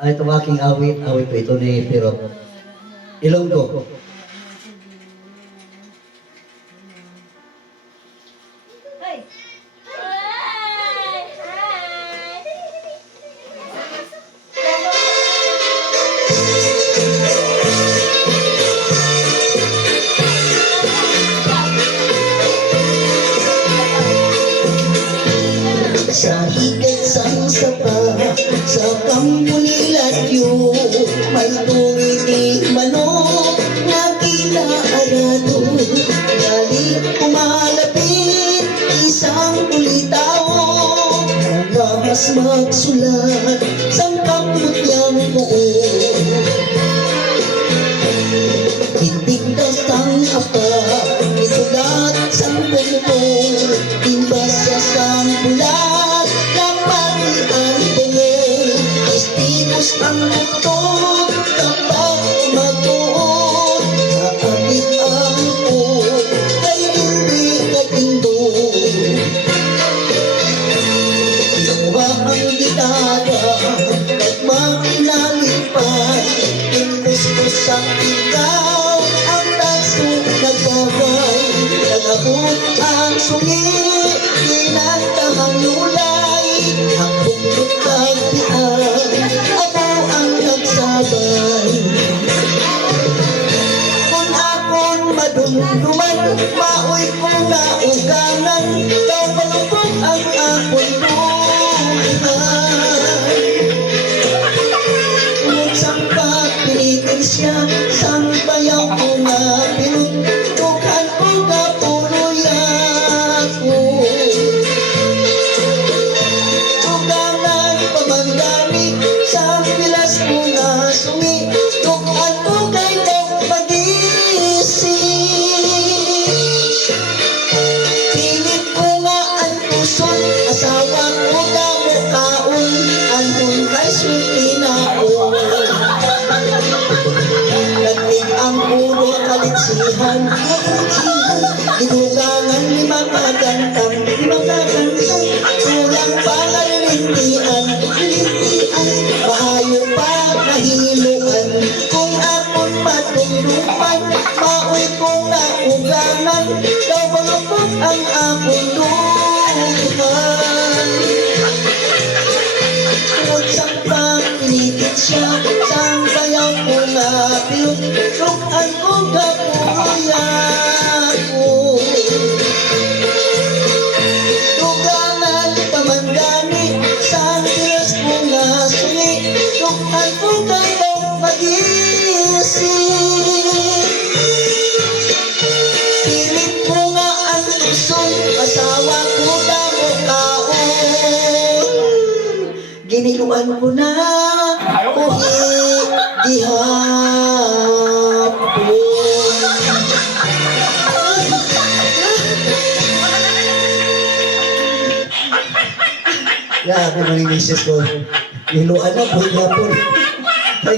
itong aking awit po ito ni Pero Ilonggo. Sa higit sang sapa, sa kampo niladyo, may turitig manok na kinaarado. Dali kumalapit, isang ulitaw, nagahas magsulat, sang kamot niyang buo. Hitig na sang apa, isulat sang bumbong, imbas sa sang bulat, lapati ang bungong. Istigos ang buktot, kapag matuot, kaabit ang buot, kay hindi katindog. Kinuha ang gitara, at makinalipad, imbus-bus ang ikaw, ang taso nagbabay. Nagabot ang sungi, kinantahang lulay, ang buktot kagpian, ako ang nagsabay. Kung akon madumduman, maoy ko na ugangan, daw malupok ang akon buhay. Kung sang pagpilitin siya, sang bayaw ko na pinutukan ko kapuloy ako. Tugangan pamandami, sang pilas ko na sungi, tukan ko kay daw pag-isip. Pilit ko nga ang puson, asawa ko na mukaon, andun kay sultinaon. Nagtig ang puro kalitsihan, dinugangan ni mga gantang, kulang pa nga lilintian, bahayo pa nahiluan. Kung akon matundungan, maoy kong naugangan, daw malupok ang akong duhan. Tungod sang pagpilitin siya, sang bayaw ko na pinutukan ko kapuloy ako. Tugangan pamandani, sang tiras ko na sungi, tukan ko kayo mag-isip. Pilit ko nga ang lusong, asawa ko na mukaon. Giniluan ko na, gihapon. Grabe mga misis ko. Niluan na po, hapon. Ay,